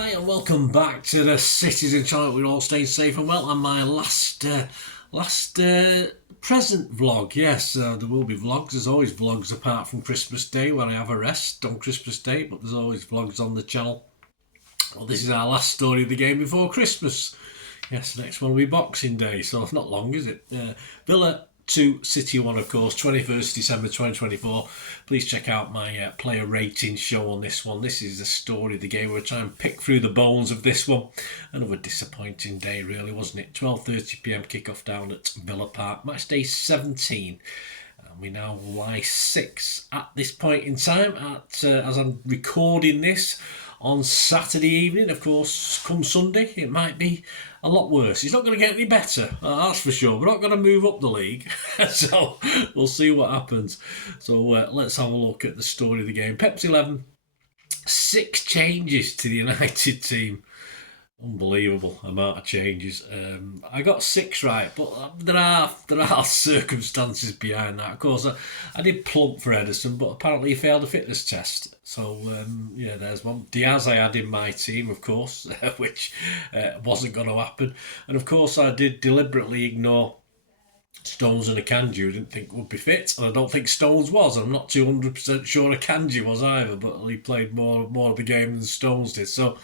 Hi and welcome back to the Citizen channel. We're all staying safe and well. And my last present vlog. Yes, there will be vlogs. There's always vlogs apart from Christmas Day when I have a rest on Christmas Day, but there's always vlogs on the channel. Well, this is our last story of the game before Christmas. Yes, the next one will be Boxing Day, so it's not long, is it? Villa 2, City 1, of course, 21st December 2024. Please check out my player rating show on this one. This is the story of the game. We're trying to pick through the bones of this one. Another disappointing day, really, wasn't it? 12:30 p.m. kickoff down at Villa Park. Match day 17. And we now lie 6 at this point in time, as I'm recording this on Saturday evening. Of course, come Sunday, it might be a lot worse. It's not going to get any better, that's for sure. We're not going to move up the league, so we'll see what happens. So let's have a look at the story of the game. Pep's 11, 6 changes to the United team. Unbelievable amount of changes. I got 6 right, but there are circumstances behind that. Of course, I did plump for Edison, but apparently he failed a fitness test. So yeah, there's one. Diaz I had in my team, of course, which wasn't going to happen. And of course, I did deliberately ignore Stones and Akanji, I didn't think would be fit, and I don't think Stones was. I'm not 200% sure Akanji was either, but he played more of the game than Stones did. So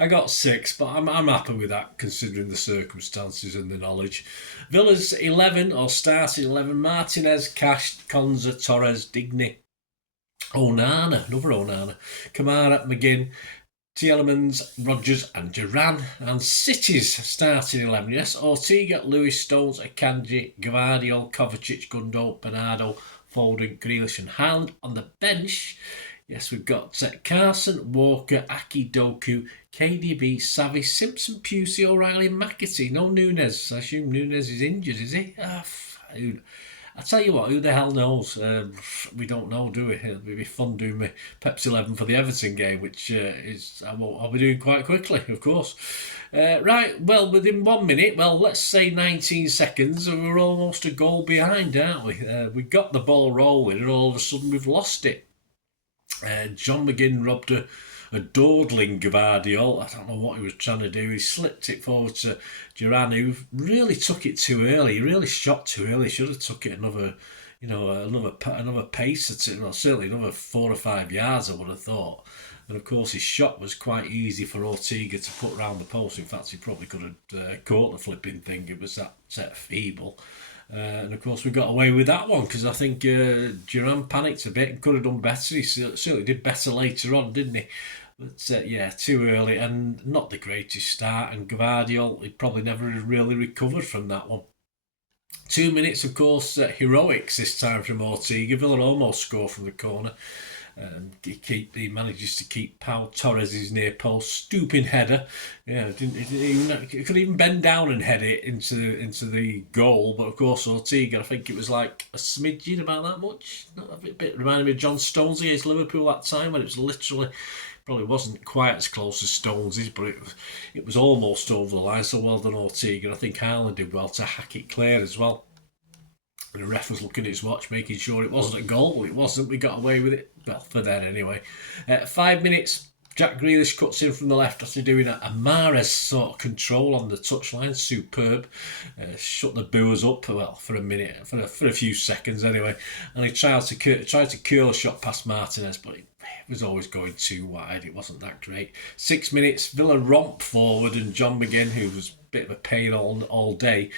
I got 6, but I'm happy with that considering the circumstances and the knowledge. Villa's 11, or starting 11, Martinez, Cash, Konza, Torres, Digny, Onana, another Onana, Kamara, McGinn, Tielemans, Rodgers and Duran. And City's starting 11, yes, Ortega, Lewis, Stones, Akanji, Gvardiol, Kovacic, Gundo, Bernardo, Foden, Grealish and Haaland. On the bench, yes, we've got Carson, Walker, Aki, Doku, KDB, Savvy, Simpson, Pusey, O'Reilly, McAtee. No Nunes. I assume Nunes is injured, is he? I tell you what, who the hell knows? We don't know, do we? It'll be fun doing my Pep's 11 for the Everton game, which I'll be doing quite quickly, of course. Right, well, within 1 minute, well, let's say 19 seconds, and we're almost a goal behind, aren't we? We got the ball rolling, and all of a sudden we've lost it. John McGinn robbed a dawdling Gvardiol. I don't know what he was trying to do. He slipped it forward to Duran, who really took it too early. He really shot too early. He should have took it another pace, certainly another 4 or 5 yards, I would have thought. And of course, his shot was quite easy for Ortega to put round the post. In fact, he probably could have caught the flipping thing. It was that feeble. And of course we got away with that one because I think Duran panicked a bit and could have done better. He certainly did better later on, didn't he? But yeah, too early and not the greatest start. And Gvardiol, he probably never really recovered from that one. 2 minutes, of course, heroics this time from Ortega. Villa almost score from the corner. He manages to keep Pau Torres' near post, stooping header. Yeah, he could even bend down and head it into the goal. But of course, Ortega, I think it was like a smidgen, about that much. Not a bit reminded me of John Stones against Liverpool that time, when it was literally, probably wasn't quite as close as Stones' but it was almost over the line. So well done, Ortega. I think Haaland did well to hack it clear as well. And the ref was looking at his watch, making sure it wasn't a goal. It wasn't. We got away with it. Well, for that anyway. 5 minutes, Jack Grealish cuts in from the left after doing a Mahrez sort of control on the touchline. Superb. Shut the booers up, well, for a minute, for a few seconds anyway. And he tried to curl a shot past Martinez, but it was always going too wide. It wasn't that great. 6 minutes, Villa romp forward, and John McGinn, who was a bit of a pain all day,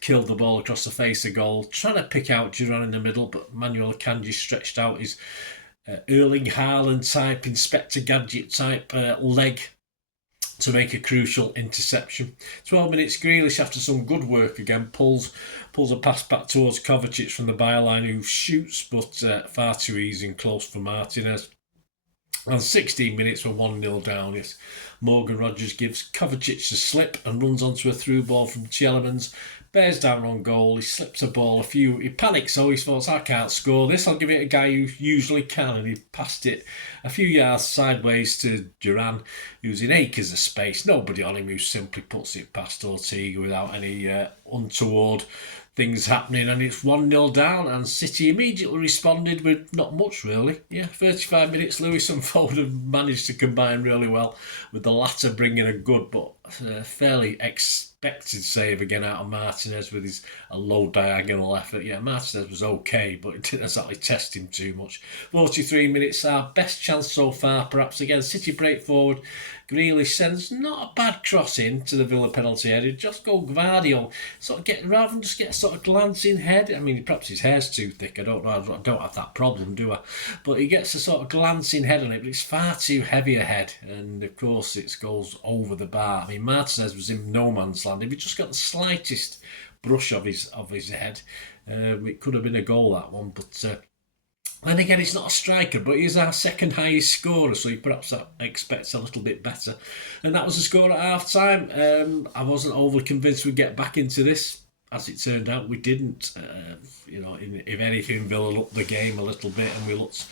killed the ball across the face of goal, trying to pick out Duran in the middle, but Manuel Akanji stretched out his Erling Haaland type, Inspector Gadget type leg to make a crucial interception. 12 minutes, Grealish, after some good work again, pulls a pass back towards Kovacic from the byline, who shoots, but far too easy and close for Martinez. And 16 minutes, we're 1-0 down. Yes, Morgan Rodgers gives Kovacic a slip and runs onto a through ball from Tielemans. Bears down on goal. He slips a ball he panics, so he thought, I can't score this. I'll give it a guy who usually can. And he passed it a few yards sideways to Duran, who's in acres of space. Nobody on him, who simply puts it past Ortega without any untoward things happening, and it's 1-0 down, and City immediately responded with not much really. 35 minutes, Lewis and Foden managed to combine really well, with the latter bringing a good but fairly expected save again out of Martinez with his a low diagonal effort. Martinez was okay, but it didn't exactly test him too much. 43 minutes, our best chance so far perhaps. Again, City break forward, Grealish sends not a bad cross in to the Villa penalty area. Just go Gvardiol, rather than just get a sort of glancing head. I mean, perhaps his hair's too thick. I don't know. I don't have that problem, do I? But he gets a sort of glancing head on it, but it's far too heavy a head, and of course it goes over the bar. I mean, Martinez was in no man's land. If he just got the slightest brush of his head, it could have been a goal, that one. But then again, he's not a striker, but he's our second highest scorer, so he perhaps expects a little bit better. And that was the score at half time. I wasn't overly convinced we'd get back into this. As it turned out, we didn't. If anything, Villa upped the game a little bit, and we looked.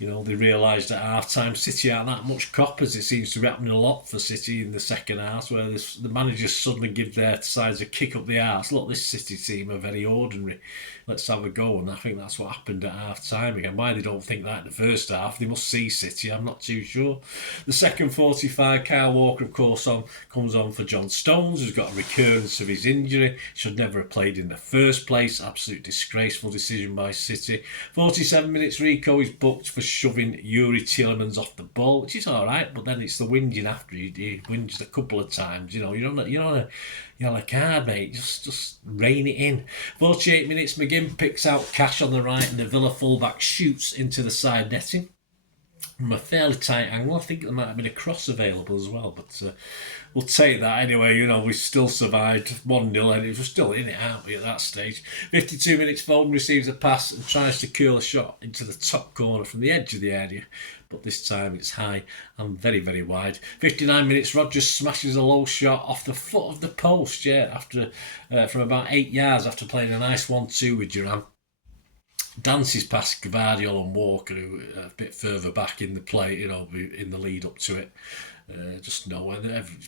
They realised at half time City aren't that much coppers. It seems to be happening a lot for City in the second half, where the managers suddenly give their sides a kick up the arse. Look, this City team are very ordinary. Let's have a go. And I think that's what happened at half time again. Why they don't think that in the first half, they must see City, I'm not too sure. The second 45, Kyle Walker, of course, comes on for John Stones, who's got a recurrence of his injury. Should never have played in the first place. Absolute disgraceful decision by City. 47 minutes, Rico is booked for shoving Yuri Tielemans off the ball, which is alright, but then it's the whinging after. He whinged a couple of times. You're on a yellow card, mate. Just rein it in. 48 minutes, McGinn picks out Cash on the right, and the Villa fullback shoots into the side netting from a fairly tight angle. I think there might have been a cross available as well, but we'll take that anyway. We still survived 1-0, and it was still in it, aren't we, at that stage. 52 minutes, Foden receives a pass and tries to curl a shot into the top corner from the edge of the area, but this time it's high and very, very wide. 59 minutes, Rodgers smashes a low shot off the foot of the post, after from about 8 yards after playing a nice 1-2 with Duran. Dances past Gvardiol and Walker, who are a bit further back in the play, in the lead up to it.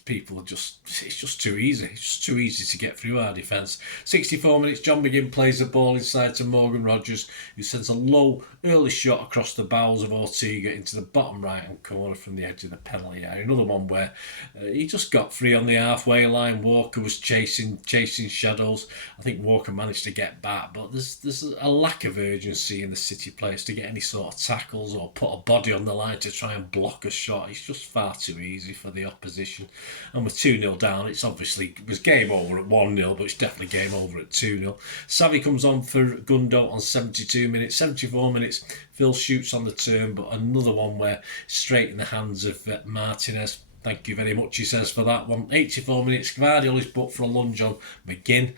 People are it's just too easy. It's just too easy to get through our defence. 64 minutes, John McGinn plays the ball inside to Morgan Rogers, who sends a low early shot across the bowels of Ortega into the bottom right hand corner from the edge of the penalty area. Another one where he just got free on the halfway line. Walker was chasing shadows. I think Walker managed to get back, but there's a lack of urgency in the City players to get any sort of tackles or put a body on the line to try and block a shot. It's just far too easy for the opposition. And with 2-0 down, it was game over at 1-0, but it's definitely game over at 2-0. Savvy comes on for Gundo on 72 minutes. 74 minutes, Phil shoots on the turn, but another one where straight in the hands of Martinez. Thank you very much, he says, for that one. 84 minutes, Gvardiol is booked for a lunge on McGinn.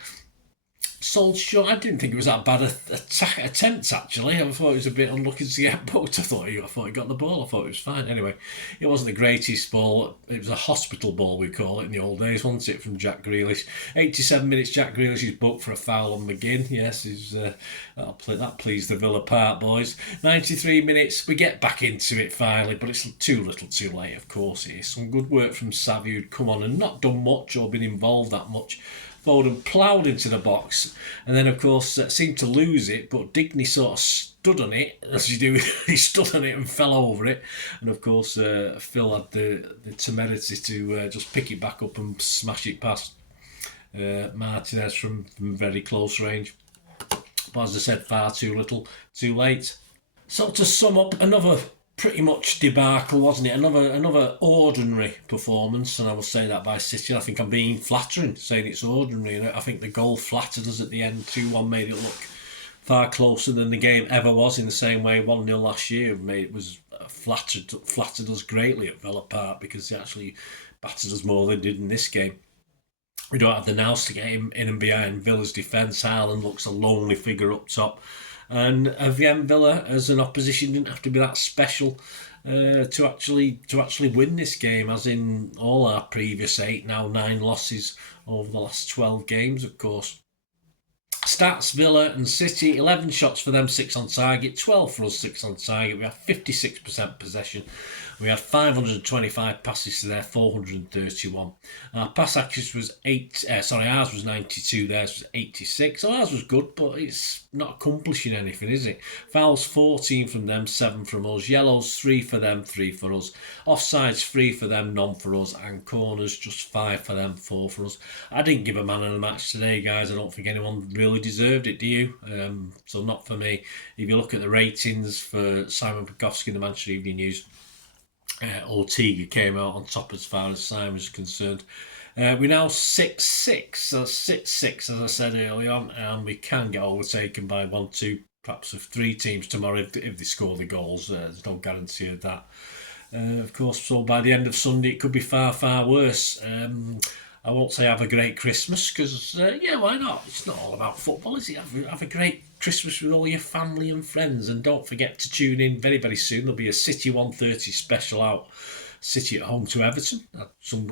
Sold short. I didn't think it was that bad attempt, actually. I thought it was a bit unlucky to get booked. I thought he got the ball. I thought it was fine. Anyway, it wasn't the greatest ball. It was a hospital ball, we call it in the old days, wasn't it, from Jack Grealish. 87 minutes, Jack Grealish is booked for a foul on McGinn. Yes, that pleased the Villa Park boys. 93 minutes, we get back into it finally, but it's too little too late, of course it is. Some good work from Savvy, who'd come on and not done much or been involved that much. Foden ploughed into the box, and then of course seemed to lose it, but Digney sort of stood on it, as you do. He stood on it and fell over it, and of course Phil had the temerity to just pick it back up and smash it past Martinez from very close range. But as I said, far too little too late. So to sum up, another pretty much debacle, wasn't it? Another ordinary performance, and I will say that by City. I think I'm being flattering saying it's ordinary, and I think the goal flattered us at the end. 2-1 made it look far closer than the game ever was, in the same way 1-0 last year flattered us greatly at Villa Park, because they actually battered us more than they did in this game. We don't have the nous to get him in and behind Villa's defence. Haaland looks a lonely figure up top. And again, Villa as an opposition didn't have to be that special to actually win this game, as in all our previous 8, now 9 losses over the last 12 games, of course. Stats, Villa and City, 11 shots for them, 6 on target, 12 for us, 6 on target. We have 56% possession. We had 525 passes to their 431. Our pass accuracy was ours was 92, theirs was 86. So ours was good, but it's not accomplishing anything, is it? Fouls 14 from them, 7 from us. Yellows 3 for them, 3 for us. Offsides 3 for them, none for us. And corners just 5 for them, 4 for us. I didn't give a man of the match today, guys. I don't think anyone really deserved it, do you? So not for me. If you look at the ratings for Simon Pekowski, the Manchester Evening News, Ortega came out on top as far as Simon's concerned. We're now 6-6, so 6-6 as I said earlier on, and we can get overtaken by 1, 2, perhaps 3 teams tomorrow if they score the goals. There's no guarantee of that. Of course, so by the end of Sunday it could be far, far worse. I won't say have a great Christmas because, why not? It's not all about football, is it? Have a great Christmas with all your family and friends, and don't forget to tune in very, very soon. There'll be a City 1:30 special out, City at home to Everton.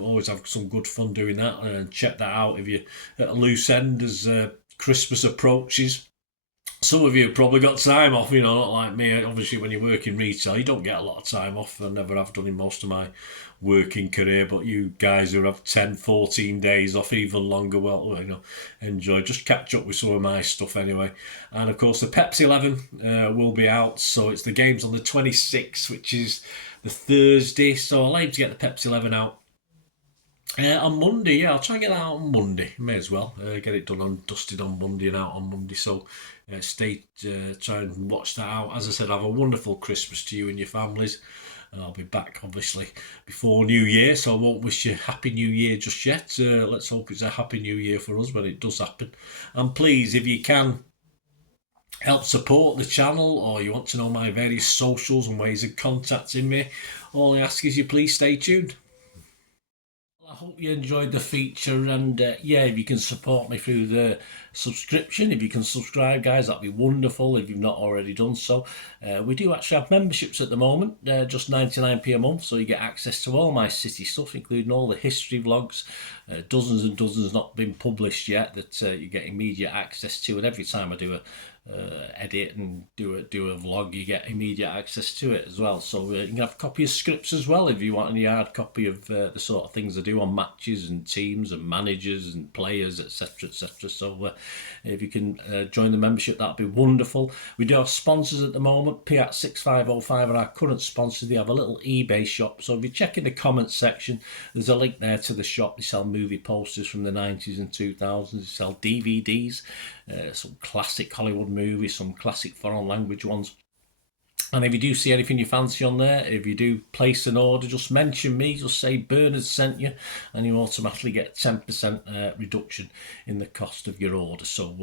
Always have some good fun doing that, and check that out if you're at a loose end as Christmas approaches. Some of you have probably got time off, not like me. Obviously, when you work in retail, you don't get a lot of time off. I never have done in most of my working career, but you guys who have 10, 14 days off, even longer, well, enjoy. Just catch up with some of my stuff anyway. And of course, the Pepsi 11 will be out. So it's the game's on the 26th, which is the Thursday. So I'll aim to get the Pepsi 11 out on Monday. I'll try and get that out on Monday. May as well get it done and dusted on Monday and out on Monday. So try and watch that out. As I said, have a wonderful Christmas to you and your families. And I'll be back, obviously, before New Year, so I won't wish you Happy New Year just yet. Let's hope it's a Happy New Year for us when it does happen. And please, if you can, help support the channel, or you want to know my various socials and ways of contacting me, all I ask is you please stay tuned. I hope you enjoyed the feature, and if you can support me through the subscription, if you can subscribe, guys, that'd be wonderful if you've not already done so. We do actually have memberships at the moment, just 99p a month, so you get access to all my City stuff, including all the history vlogs, dozens and dozens not been published yet that you get immediate access to, and every time I do a edit and do a vlog, you get immediate access to it as well. So you can have a copy of scripts as well if you want any hard copy of the sort of things I do on matches and teams and managers and players, etc, etc. So if you can join the membership, that'd be wonderful. We do have sponsors at the moment. Kippax 6505 are our current sponsors. They have a little eBay shop, so if you check in the comments section, there's a link there to the shop. They sell movie posters from the 90s and 2000s. They sell DVDs, some classic Hollywood movies, some classic foreign language ones. And if you do see anything you fancy on there, if you do place an order, just mention me, just say Bernard sent you, and you automatically get 10% reduction in the cost of your order. So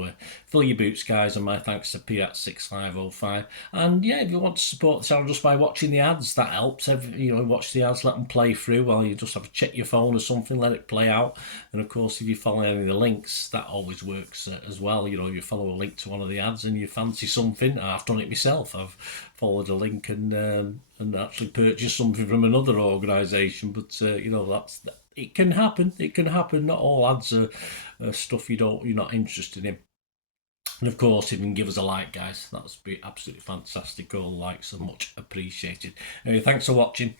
fill your boots, guys, and my thanks to Kippax 6505. And if you want to support the channel just by watching the ads, that helps. Watch the ads, let them play through while you just have to check your phone or something, let it play out. And of course, if you follow any of the links, that always works as well. You follow a link to one of the ads and you fancy something. I've done it myself. I've followed a link and actually purchase something from another organisation, but it can happen. It can happen. Not all ads are stuff you're not interested in. And of course, if you can give us a like, guys, that would be absolutely fantastic. All likes are much appreciated. Anyway, thanks for watching.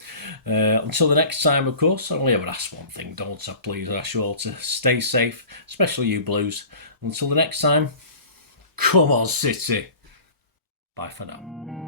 Until the next time, of course, I only ever ask one thing, don't I? Please, I ask you all to stay safe, especially you Blues. Until the next time, come on, City. Bye for now.